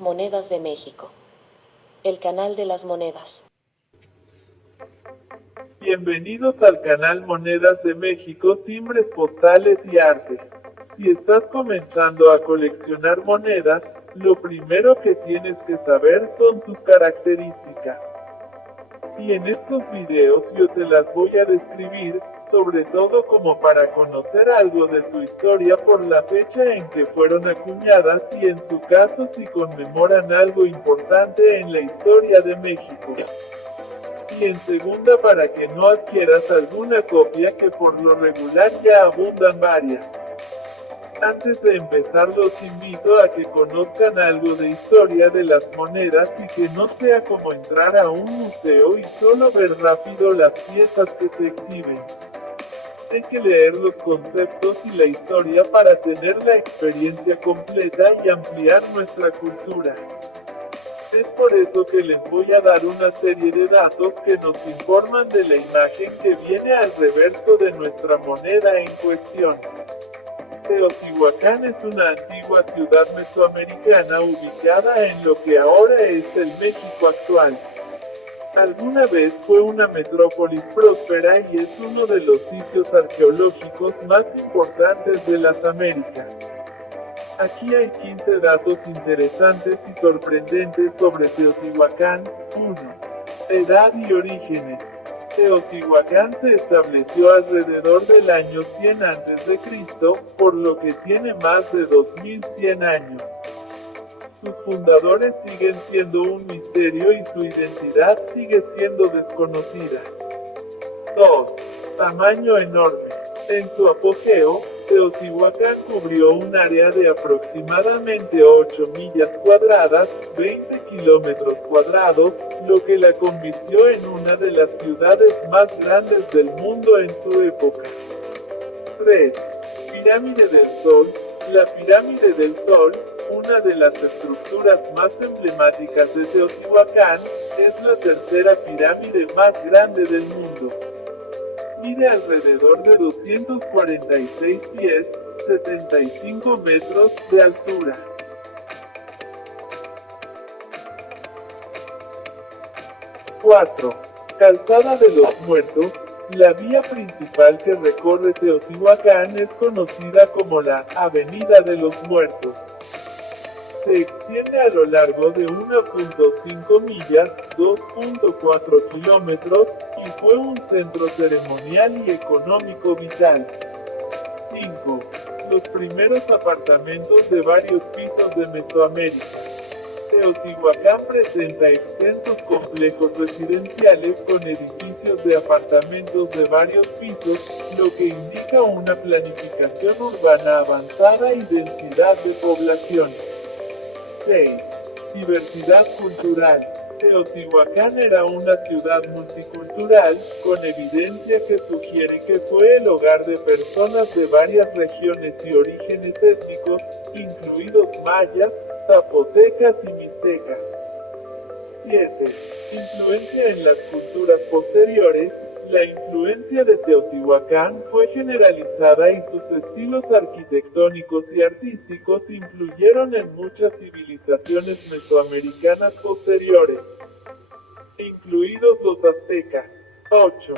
Monedas de México. El canal de las monedas. Bienvenidos al canal Monedas de México, timbres postales y arte. Si estás comenzando a coleccionar monedas, lo primero que tienes que saber son sus características. Y en estos videos yo te las voy a describir, sobre todo como para conocer algo de su historia por la fecha en que fueron acuñadas y en su caso si conmemoran algo importante en la historia de México. Y en segunda para que no adquieras alguna copia que por lo regular ya abundan varias. Antes de empezar los invito a que conozcan algo de historia de las monedas y que no sea como entrar a un museo y solo ver rápido las piezas que se exhiben. Hay que leer los conceptos y la historia para tener la experiencia completa y ampliar nuestra cultura. Es por eso que les voy a dar una serie de datos que nos informan de la imagen que viene al reverso de nuestra moneda en cuestión. Teotihuacán es una antigua ciudad mesoamericana ubicada en lo que ahora es el México actual. Alguna vez fue una metrópolis próspera y es uno de los sitios arqueológicos más importantes de las Américas. Aquí hay 15 datos interesantes y sorprendentes sobre Teotihuacán. 1. Edad y orígenes. Teotihuacán se estableció alrededor del año 100 a.C., por lo que tiene más de 2100 años. Sus fundadores siguen siendo un misterio y su identidad sigue siendo desconocida. 2. Tamaño enorme. En su apogeo, Teotihuacán cubrió un área de aproximadamente 8 millas cuadradas, 20 kilómetros cuadrados, lo que la convirtió en una de las ciudades más grandes del mundo en su época. 3. Pirámide del Sol. La Pirámide del Sol, una de las estructuras más emblemáticas de Teotihuacán, es la tercera pirámide más grande del mundo. Mide alrededor de 246 pies, 75 metros de altura. 4. Calzada de los Muertos. La vía principal que recorre Teotihuacán es conocida como la Avenida de los Muertos. Se extiende a lo largo de 1.5 millas, 2.4 kilómetros, y fue un centro ceremonial y económico vital. 5. Los primeros apartamentos de varios pisos de Mesoamérica. Teotihuacán presenta extensos complejos residenciales con edificios de apartamentos de varios pisos, lo que indica una planificación urbana avanzada y densidad de población. 6. Diversidad cultural. Teotihuacán era una ciudad multicultural, con evidencia que sugiere que fue el hogar de personas de varias regiones y orígenes étnicos, incluidos mayas, zapotecas y mixtecas. 7. Influencia en las culturas posteriores. La influencia de Teotihuacán fue generalizada y sus estilos arquitectónicos y artísticos influyeron en muchas civilizaciones mesoamericanas posteriores, incluidos los aztecas. 8.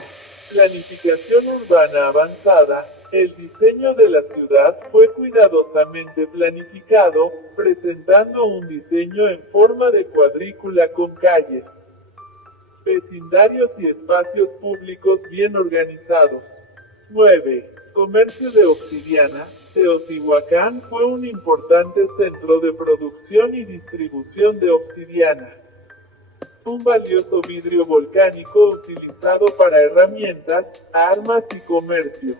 Planificación urbana avanzada. El diseño de la ciudad fue cuidadosamente planificado, presentando un diseño en forma de cuadrícula con calles, vecindarios y espacios públicos bien organizados. 9. Comercio de obsidiana. Teotihuacán fue un importante centro de producción y distribución de obsidiana, un valioso vidrio volcánico utilizado para herramientas, armas y comercio.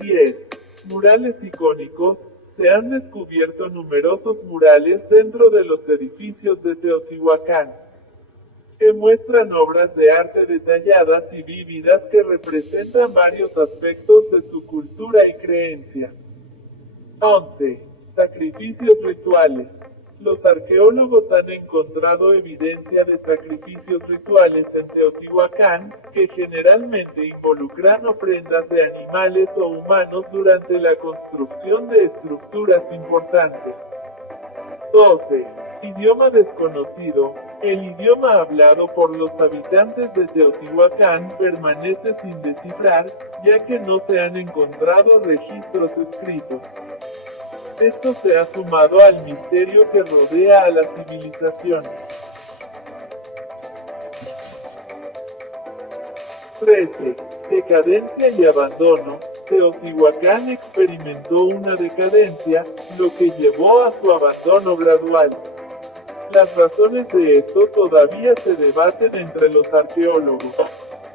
10. Murales icónicos. Se han descubierto numerosos murales dentro de los edificios de Teotihuacán, que muestran obras de arte detalladas y vívidas que representan varios aspectos de su cultura y creencias. 11. Sacrificios rituales. Los arqueólogos han encontrado evidencia de sacrificios rituales en Teotihuacán, que generalmente involucran ofrendas de animales o humanos durante la construcción de estructuras importantes. 12. Idioma desconocido. El idioma hablado por los habitantes de Teotihuacán permanece sin descifrar, ya que no se han encontrado registros escritos. Esto se ha sumado al misterio que rodea a la civilización. 13. Decadencia y abandono. Teotihuacán experimentó una decadencia, lo que llevó a su abandono gradual. Las razones de esto todavía se debaten entre los arqueólogos.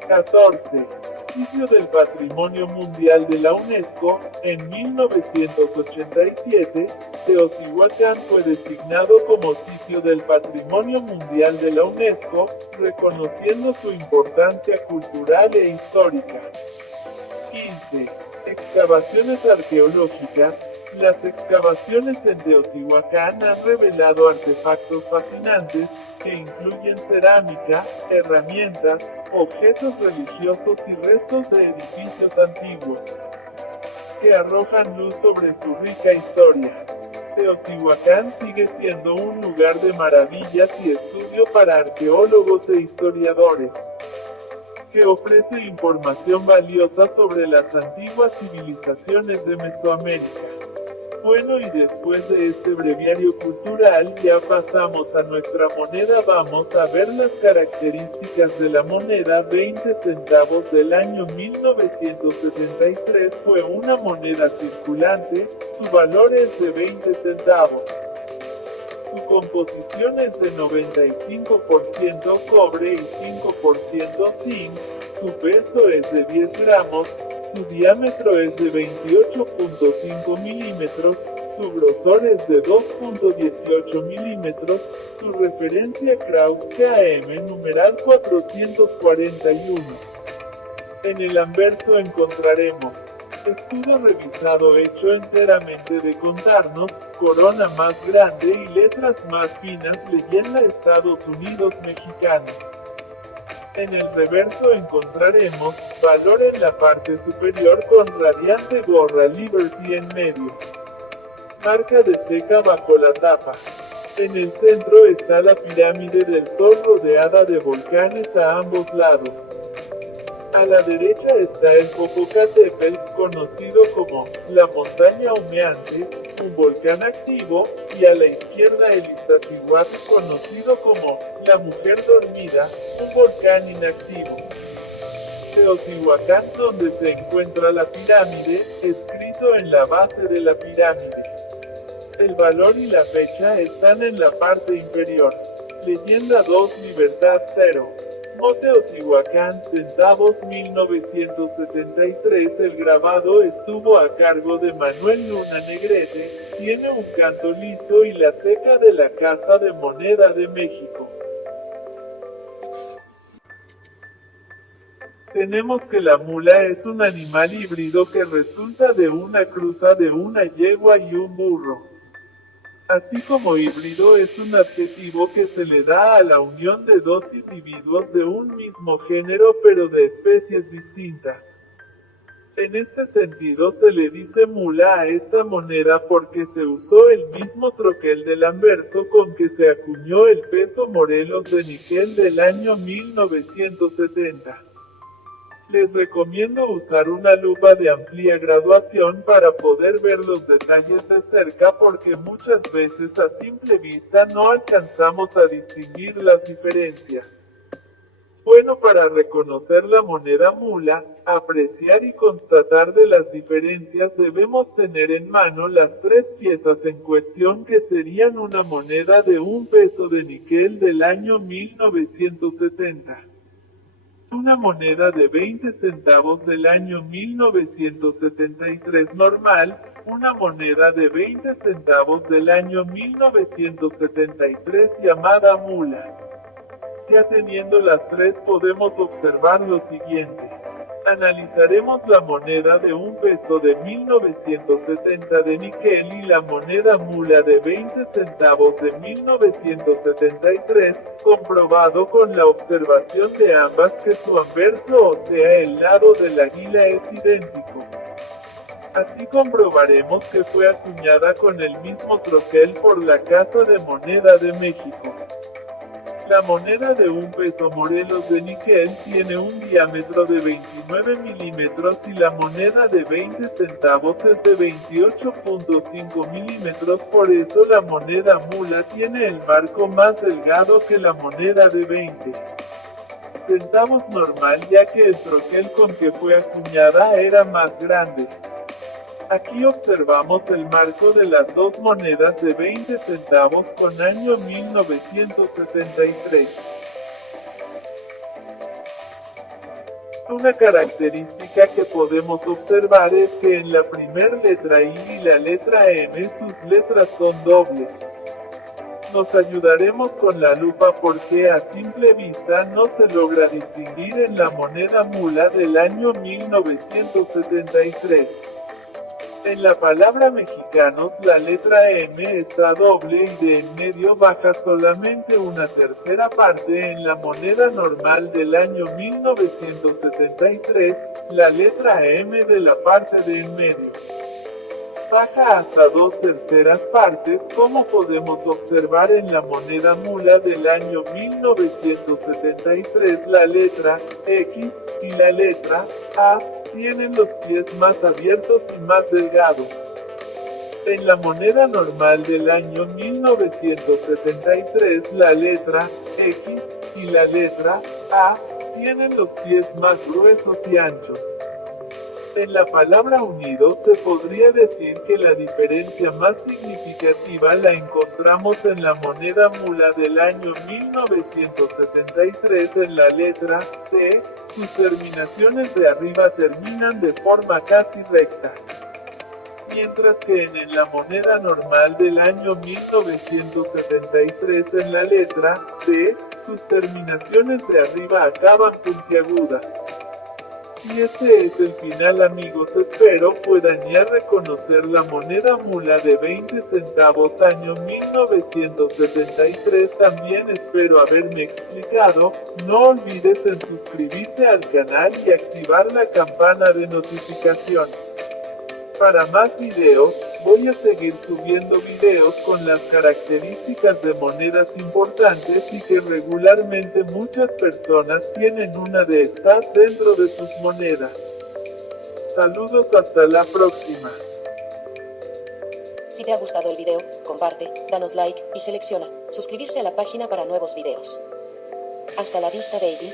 14. Sitio del Patrimonio Mundial de la UNESCO. En 1987, Teotihuacán fue designado como Sitio del Patrimonio Mundial de la UNESCO, reconociendo su importancia cultural e histórica. 15. Excavaciones arqueológicas. Las excavaciones en Teotihuacán han revelado artefactos fascinantes, que incluyen cerámica, herramientas, objetos religiosos y restos de edificios antiguos, que arrojan luz sobre su rica historia. Teotihuacán sigue siendo un lugar de maravillas y estudio para arqueólogos e historiadores, que ofrece información valiosa sobre las antiguas civilizaciones de Mesoamérica. Bueno, y después de este breviario cultural ya pasamos a nuestra moneda. Vamos a ver las características de la moneda 20 centavos del año 1973. Fue una moneda circulante, su valor es de 20 centavos. Su composición es de 95% cobre y 5% zinc, su peso es de 10 gramos, su diámetro es de 28.5 milímetros, su grosor es de 2.18 milímetros, su referencia Krauss KM numeral 441. En el anverso encontraremos: escudo revisado hecho enteramente de contornos, corona más grande y letras más finas, leyenda Estados Unidos mexicanos. En el reverso encontraremos valor en la parte superior con radiante gorra Liberty en medio. Marca de seca bajo la tapa. En el centro está la pirámide del Sol rodeada de volcanes a ambos lados. A la derecha está el Popocatépetl, conocido como la montaña humeante, un volcán activo, y a la izquierda el Iztaccíhuatl, conocido como la mujer dormida, un volcán inactivo. Teotihuacán, donde se encuentra la pirámide, escrito en la base de la pirámide. El valor y la fecha están en la parte inferior. Leyenda 2 Libertad 0. Teotihuacán centavos 1973. El grabado estuvo a cargo de Manuel Luna Negrete, tiene un canto liso y la ceca de la Casa de Moneda de México. Tenemos que la mula es un animal híbrido que resulta de una cruza de una yegua y un burro. Así como híbrido es un adjetivo que se le da a la unión de dos individuos de un mismo género pero de especies distintas. En este sentido se le dice mula a esta moneda porque se usó el mismo troquel del anverso con que se acuñó el peso Morelos de níquel del año 1970. Les recomiendo usar una lupa de amplia graduación para poder ver los detalles de cerca porque muchas veces a simple vista no alcanzamos a distinguir las diferencias. Bueno, para reconocer la moneda mula, apreciar y constatar de las diferencias debemos tener en mano las tres piezas en cuestión que serían una moneda de un peso de níquel del año 1970. Una moneda de 20 centavos del año 1973 normal, una moneda de 20 centavos del año 1973 llamada mula. Ya teniendo las tres podemos observar lo siguiente. Analizaremos la moneda de un peso de 1970 de níquel y la moneda mula de 20 centavos de 1973, comprobado con la observación de ambas que su anverso, o sea el lado del águila, es idéntico. Así comprobaremos que fue acuñada con el mismo troquel por la Casa de Moneda de México. La moneda de 1 peso Morelos de níquel tiene un diámetro de 29 milímetros y la moneda de 20 centavos es de 28.5 milímetros, por eso la moneda mula tiene el marco más delgado que la moneda de 20 centavos normal, ya que el troquel con que fue acuñada era más grande. Aquí observamos el marco de las dos monedas de 20 centavos con año 1973. Una característica que podemos observar es que en la primer letra I y la letra M sus letras son dobles. Nos ayudaremos con la lupa porque a simple vista no se logra distinguir en la moneda mula del año 1973. En la palabra mexicanos la letra M está doble y de en medio baja solamente una tercera parte. En la moneda normal del año 1973, la letra M de la parte de en medio baja hasta 2/3 partes, como podemos observar en la moneda mula del año 1973. La letra X y la letra A tienen los pies más abiertos y más delgados. En la moneda normal del año 1973, la letra X y la letra A tienen los pies más gruesos y anchos. En la palabra unido se podría decir que la diferencia más significativa la encontramos en la moneda mula del año 1973. En la letra T, sus terminaciones de arriba terminan de forma casi recta, mientras que en la moneda normal del año 1973 en la letra T, sus terminaciones de arriba acaban puntiagudas. Y este es el final, amigos. Espero puedan ya reconocer la moneda mula de 20 centavos año 1973. También espero haberme explicado. No olvides en suscribirte al canal y activar la campana de notificación. Para más videos, voy a seguir subiendo videos con las características de monedas importantes y que regularmente muchas personas tienen una de estas dentro de sus monedas. Saludos, hasta la próxima. Si te ha gustado el video, comparte, danos like y selecciona suscribirse a la página para nuevos videos. Hasta la vista, baby.